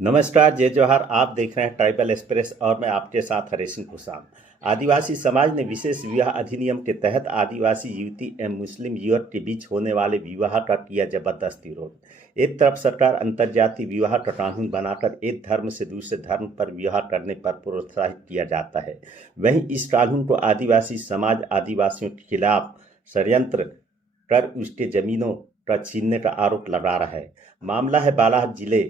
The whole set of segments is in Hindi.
नमस्कार, जय जवाहर। आप देख रहे हैं ट्राइबल एक्सप्रेस और मैं आपके साथ हरीश सिंह कुशाम। आदिवासी समाज ने विशेष विवाह अधिनियम के तहत आदिवासी युवती एवं मुस्लिम युवक के बीच होने वाले विवाह का किया जबरदस्त विरोध। एक तरफ सरकार अंतर्जातीय विवाह का कानून बनाकर एक धर्म से दूसरे धर्म पर विवाह करने पर प्रोत्साहित किया जाता है, वहीं इस कानून को आदिवासी समाज आदिवासियों के खिलाफ षड्यंत्र कर उसके जमीनों का छीनने का आरोप लगा रहा है। मामला है बालाघाट जिले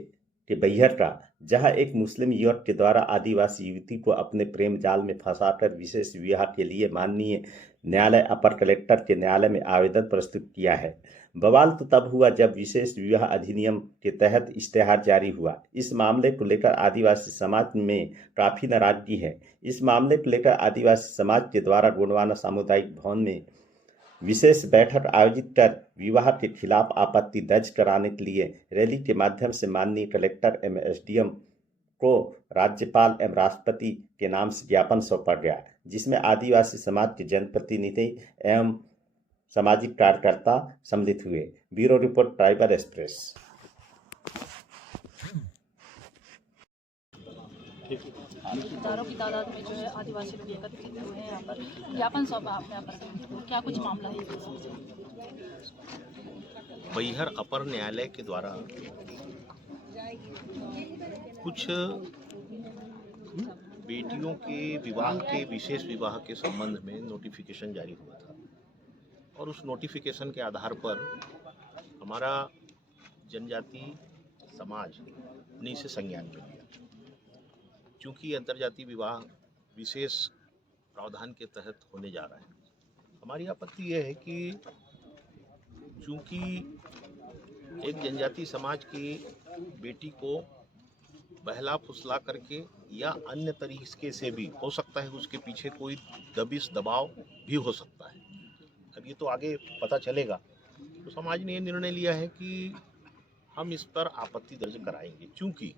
के बैहर का, जहां एक मुस्लिम युवक के द्वारा आदिवासी युवती को अपने प्रेम जाल में फंसाकर विशेष विवाह के लिए माननीय न्यायालय अपर कलेक्टर के न्यायालय में आवेदन प्रस्तुत किया है। बवाल तो तब हुआ जब विशेष विवाह अधिनियम के तहत इश्तेहार जारी हुआ। इस मामले को लेकर आदिवासी समाज में काफ़ी नाराजगी है। इस मामले को लेकर आदिवासी समाज के द्वारा गोंडवाना सामुदायिक भवन में विशेष बैठक आयोजित कर विवाह के खिलाफ आपत्ति दर्ज कराने के लिए रैली के माध्यम से माननीय कलेक्टर एवं एसडीएम को राज्यपाल एवं राष्ट्रपति के नाम से ज्ञापन सौंपा गया, जिसमें आदिवासी समाज के जनप्रतिनिधि एवं सामाजिक कार्यकर्ता सम्मिलित हुए। Bureau report, tribal express. हजारों की तादाद में जो है आदिवासी लोग एकत्रित हुए हैं यहाँ पर। ज्ञापन सौंपा आपने यहाँ पर, क्या कुछ मामला है? बैहर अपर न्यायालय के द्वारा कुछ बेटियों के विवाह के विशेष विवाह के संबंध में नोटिफिकेशन जारी हुआ था और उस नोटिफिकेशन के आधार पर हमारा जनजाति समाज ने इसे संज्ञान में लिया। क्योंकि अंतर्जातीय विवाह विशेष प्रावधान के तहत होने जा रहा है, हमारी आपत्ति यह है कि चूंकि एक जनजाति समाज की बेटी को बहला फुसला करके या अन्य तरीके से भी हो सकता है, उसके पीछे कोई दबिश दबाव भी हो सकता है। अब ये तो आगे पता चलेगा। तो समाज ने ये निर्णय लिया है कि हम इस पर आपत्ति दर्ज कराएंगे, क्योंकि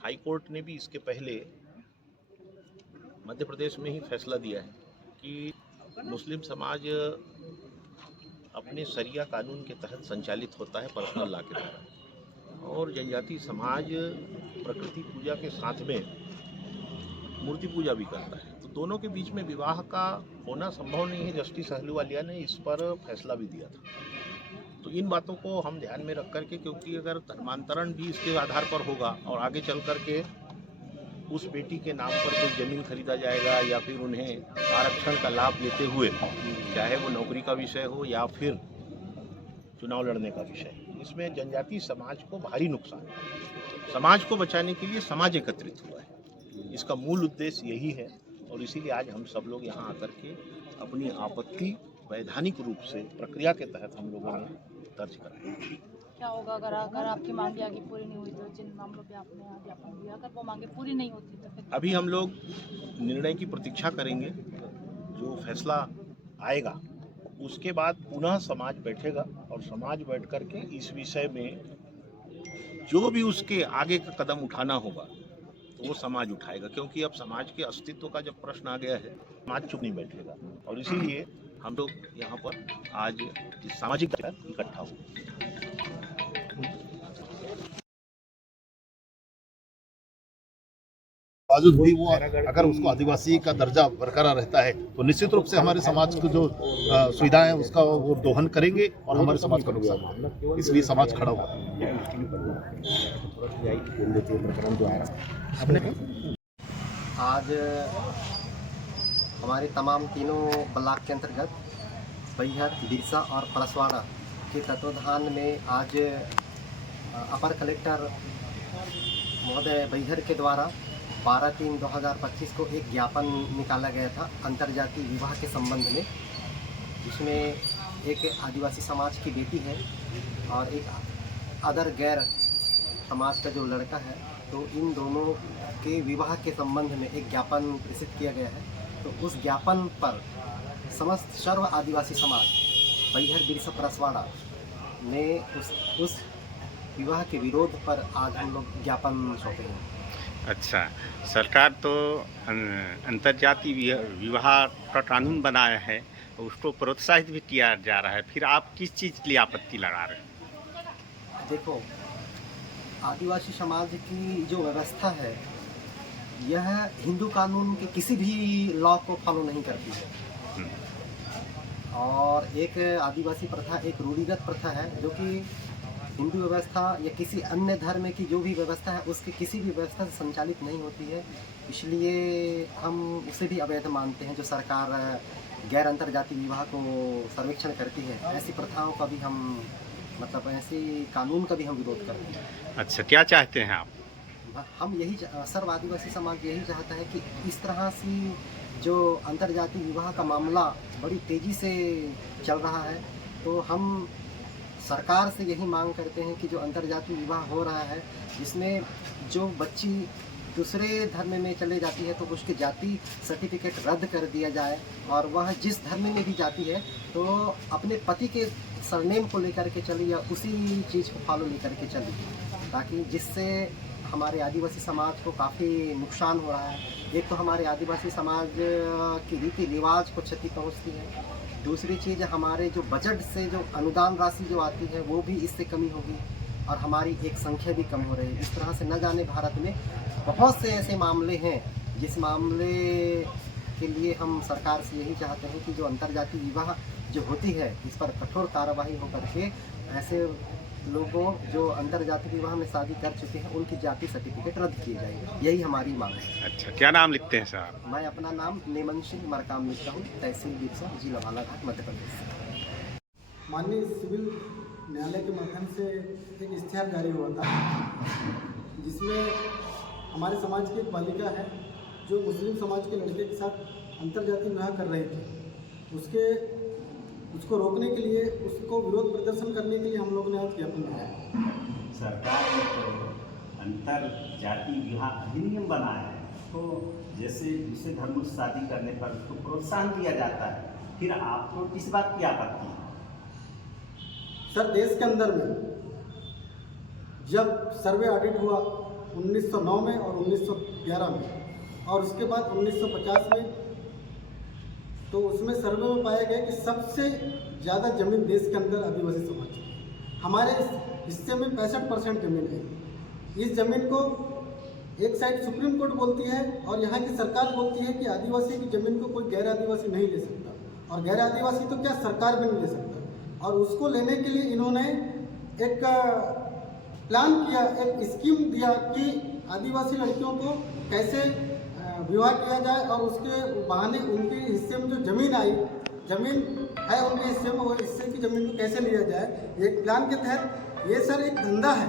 हाई कोर्ट ने भी इसके पहले मध्य प्रदेश में ही फैसला दिया है कि मुस्लिम समाज अपने शरिया कानून के तहत संचालित होता है, पर्सनल लॉ के द्वारा, और जनजाति समाज प्रकृति पूजा के साथ में मूर्ति पूजा भी करता है। तो दोनों के बीच में विवाह का होना संभव नहीं है। जस्टिस अहलूवालिया ने इस पर फैसला भी दिया था। तो इन बातों को हम ध्यान में रख करके, क्योंकि अगर धर्मांतरण भी इसके आधार पर होगा और आगे चल करके उस बेटी के नाम पर कोई ज़मीन खरीदा जाएगा या फिर उन्हें आरक्षण का लाभ लेते हुए, चाहे वो नौकरी का विषय हो या फिर चुनाव लड़ने का विषय, इसमें जनजाति समाज को भारी नुकसान है। समाज को बचाने के लिए समाज एकत्रित हुआ है, इसका मूल उद्देश्य यही है। और इसीलिए आज हम सब लोग यहाँ आकर के अपनी आपत्ति वैधानिक रूप से प्रक्रिया के तहत हम लोगों ने दर्ज कराई। क्या होगा अगर आपकी मांगे आगे पूरी नहीं हुई? तो जिन मामलों पे आपने ज्ञापन दिया, अगर वो मांगे पूरी नहीं होती तो फिर अभी हम लोग निर्णय की प्रतीक्षा करेंगे। जो फैसला आएगा उसके बाद पुनः समाज बैठेगा और समाज बैठ करके इस विषय में जो भी उसके आगे का कदम उठाना होगा तो वो समाज उठाएगा, क्योंकि अब समाज के अस्तित्व का जब प्रश्न आ गया है, समाज चुप नहीं बैठेगा। और इसीलिए हम लोग यहाँ पर आज इस सामाजिक इकट्ठा हुए। बावजूद भी वो अगर उसको आदिवासी का दर्जा बरकरार रहता है तो निश्चित रूप से हमारे समाज को जो सुविधाएं हैं उसका वो दोहन करेंगे और हमारे समाज का नुकसान, इसलिए समाज खड़ा हुआ। आज हमारे तमाम तीनों ब्लॉक के अंतर्गत बैहर, बिरसा और परसवाड़ा के तत्वाधान में आज अपर कलेक्टर महोदय बैहर के द्वारा 12/3/2025 को एक ज्ञापन निकाला गया था अंतर्जातीय विवाह के संबंध में, जिसमें एक आदिवासी समाज की बेटी है और एक अदर गैर समाज का जो लड़का है, तो इन दोनों के विवाह के संबंध में एक ज्ञापन प्रेषित किया गया है। तो उस ज्ञापन पर समस्त सर्व आदिवासी समाज बैहर, बिरसा, परसवाड़ा ने उस विवाह के विरोध पर आज हम लोग ज्ञापन सौंपे हैं। अच्छा, सरकार तो अंतर्जातीय विवाह का कानून बनाया है, उसको प्रोत्साहित भी किया जा रहा है, फिर आप किस चीज़ के लिए आपत्ति लगा रहे हैं? देखो, आदिवासी समाज की जो व्यवस्था है यह हिंदू कानून के किसी भी लॉ को फॉलो नहीं करती है। और एक आदिवासी प्रथा एक रूढ़िगत प्रथा है जो कि हिंदू व्यवस्था या किसी अन्य धर्म की जो भी व्यवस्था है उसके किसी भी व्यवस्था से संचालित नहीं होती है। इसलिए हम उसे भी अवैध मानते हैं। जो सरकार गैर अंतरजाति विवाह को सर्वेक्षण करती है, ऐसी प्रथाओं का भी हम मतलब ऐसे कानून का भी हम विरोध करते हैं। अच्छा, क्या चाहते हैं आप? हम यही सर्व आदिवासी समाज यही चाहता है कि इस तरह से जो अंतरजातीय विवाह का मामला बड़ी तेज़ी से चल रहा है, तो हम सरकार से यही मांग करते हैं कि जो अंतरजातीय विवाह हो रहा है जिसमें जो बच्ची दूसरे धर्म में चले जाती है तो उसके जाति सर्टिफिकेट रद्द कर दिया जाए और वह जिस धर्म में भी जाती है तो अपने पति के सरनेम को लेकर के चले या उसी चीज़ को फॉलो लेकर के चले, ताकि जिससे हमारे आदिवासी समाज को काफ़ी नुकसान हो रहा है। एक तो हमारे आदिवासी समाज की रीति रिवाज को क्षति पहुंचती है, दूसरी चीज़ हमारे जो बजट से जो अनुदान राशि जो आती है वो भी इससे कमी होगी और हमारी एक संख्या भी कम हो रही है। इस तरह से न जाने भारत में बहुत से ऐसे मामले हैं जिस मामले के लिए हम सरकार से यही चाहते हैं कि जो अंतरजातीय विवाह जो होती है इस पर कठोर कार्रवाई हो करके ऐसे लोगों जो अंतरजातीय विवाह में शादी कर चुके हैं उनकी जाति सर्टिफिकेट रद्द किए जाएंगे, यही हमारी मांग है। अच्छा, क्या नाम लिखते हैं सर? मैं अपना नाम नेमन सिंह मरकाम लिखता हूँ, तहसील बिरसा, जिला बालाघाट, मध्य प्रदेश। माननीय सिविल न्यायालय के माध्यम से एक इश्तिहार जारी हुआ था जिसमें हमारे समाज की एक बालिका है जो मुस्लिम समाज के लड़के के साथ अंतरजातीय विवाह कर रही थी। उसको रोकने के लिए, उसको विरोध प्रदर्शन करने के लिए हम लोगों ने आज ज्ञापन दिया। सरकार ने तो अंतर जाति विवाह अधिनियम बनाया है, तो जैसे दूसरे धर्म से शादी करने पर उसको प्रोत्साहन दिया जाता है, फिर आपको किस बात की आपत्ति है? सर, देश के अंदर में जब सर्वे ऑडिट हुआ 1909 में और 1911 में और उसके बाद 1950 में, तो उसमें सर्वे में पाया गया कि सबसे ज़्यादा ज़मीन देश के अंदर आदिवासी समाज की। हमारे हिस्से में 65% ज़मीन है। इस ज़मीन को एक साइड सुप्रीम कोर्ट बोलती है और यहाँ की सरकार बोलती है कि आदिवासी की ज़मीन को कोई गैर आदिवासी नहीं ले सकता, और गैर आदिवासी तो क्या सरकार भी नहीं ले सकता। और उसको लेने के लिए इन्होंने एक प्लान किया, एक स्कीम दिया कि आदिवासी लड़कियों को कैसे विवाह किया जाए और उसके बहाने उनके हिस्से में जो ज़मीन ज़मीन है उनके हिस्से में, वो हिस्से की ज़मीन को कैसे लिया जाए, एक प्लान के तहत। ये सर एक धंधा है,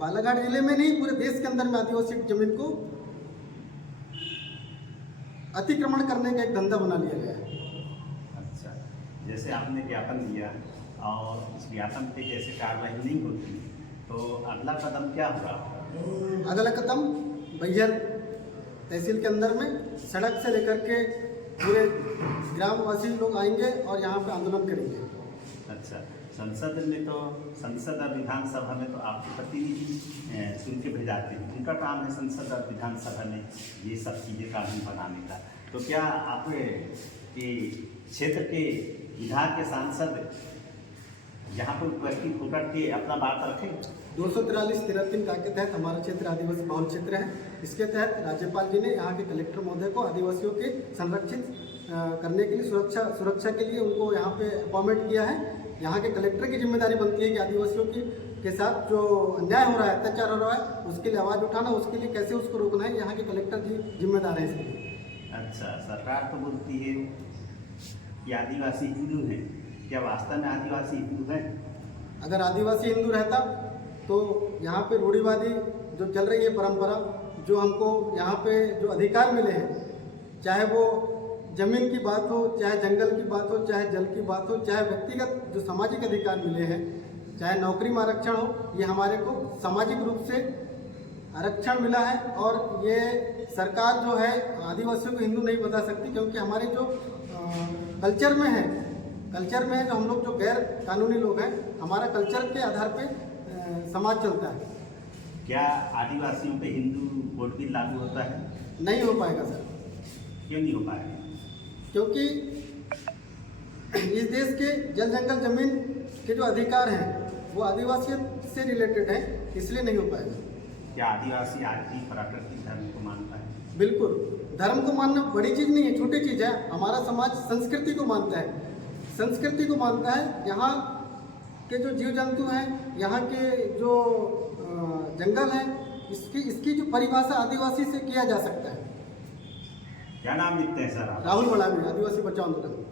बालाघाट जिले में नहीं पूरे देश के अंदर में आदिवासी की ज़मीन को अतिक्रमण करने का एक धंधा बना लिया गया है। अच्छा, जैसे आपने ज्ञापन दिया और इस ज्ञापन पे जैसे कार्रवाई नहीं होती तो अगला कदम क्या होगा? अगला कदम बैहर तहसील के अंदर में सड़क से लेकर के पूरे ग्रामवासी लोग आएंगे और यहाँ पे आंदोलन करेंगे। अच्छा, संसद में तो संसद और विधानसभा में तो आपके प्रतिनिधि चुन के भेजाते हैं, उनका काम है संसद और विधानसभा में ये सब चीज़ें कानून बनाने का। तो क्या आप क्षेत्र के विधान के सांसद यहाँ पर व्यक्ति पकड़ के अपना बात रखें? 243 का के तहत हमारा क्षेत्र आदिवासी बहुल क्षेत्र है। इसके तहत राज्यपाल जी ने यहाँ के कलेक्टर महोदय को आदिवासियों के संरक्षित करने के लिए सुरक्षा के लिए उनको यहाँ पे अपॉइंटमेंट किया है। यहाँ के कलेक्टर की जिम्मेदारी बनती है कि आदिवासियों के साथ जो अन्याय हो रहा है, अत्याचार हो रहा है, उसके लिए आवाज़ उठाना, उसके लिए कैसे उसको रोकना है, यहाँ के कलेक्टर जी जिम्मेदार है इसके लिए। अच्छा, सरकार तो बोलती है कि आदिवासी हिंदू हैं, क्या वास्तव में आदिवासी हिंदू हैं? अगर आदिवासी हिंदू रहता तो यहाँ पे रूढ़िवादी जो चल रही है परंपरा, जो हमको यहाँ पे जो अधिकार मिले हैं, चाहे वो ज़मीन की बात हो, चाहे जंगल की बात हो, चाहे जल की बात हो, चाहे व्यक्तिगत जो सामाजिक अधिकार मिले हैं, चाहे नौकरी में आरक्षण हो, ये हमारे को सामाजिक रूप से आरक्षण मिला है। और ये सरकार जो है आदिवासियों को हिंदू नहीं बता सकती, क्योंकि हमारे जो कल्चर में है जो हम लोग जो गैर कानूनी लोग हैं, हमारा कल्चर के आधार पे समाज चलता है। क्या आदिवासियों पे हिंदू वोट बिल लागू होता है? नहीं हो पाएगा सर। क्यों नहीं हो पाएगा? क्योंकि इस देश के जल जंगल जमीन के जो अधिकार हैं वो आदिवासियों से रिलेटेड हैं इसलिए नहीं हो पाएगा। क्या आदिवासी आज भी प्राकृतिक धर्म को मानता है? बिल्कुल, धर्म को मानना बड़ी चीज़ नहीं है, छोटी चीज़ है। हमारा समाज संस्कृति को मानता है, संस्कृति को मानता है। यहाँ के जो जीव जंतु हैं, यहाँ के जो जंगल हैं, इसकी जो परिभाषा आदिवासी से किया जा सकता है। क्या नाम लिखते हैं सर आप? राहुल बड़ामी, आदिवासी बचाओ आंदोलन।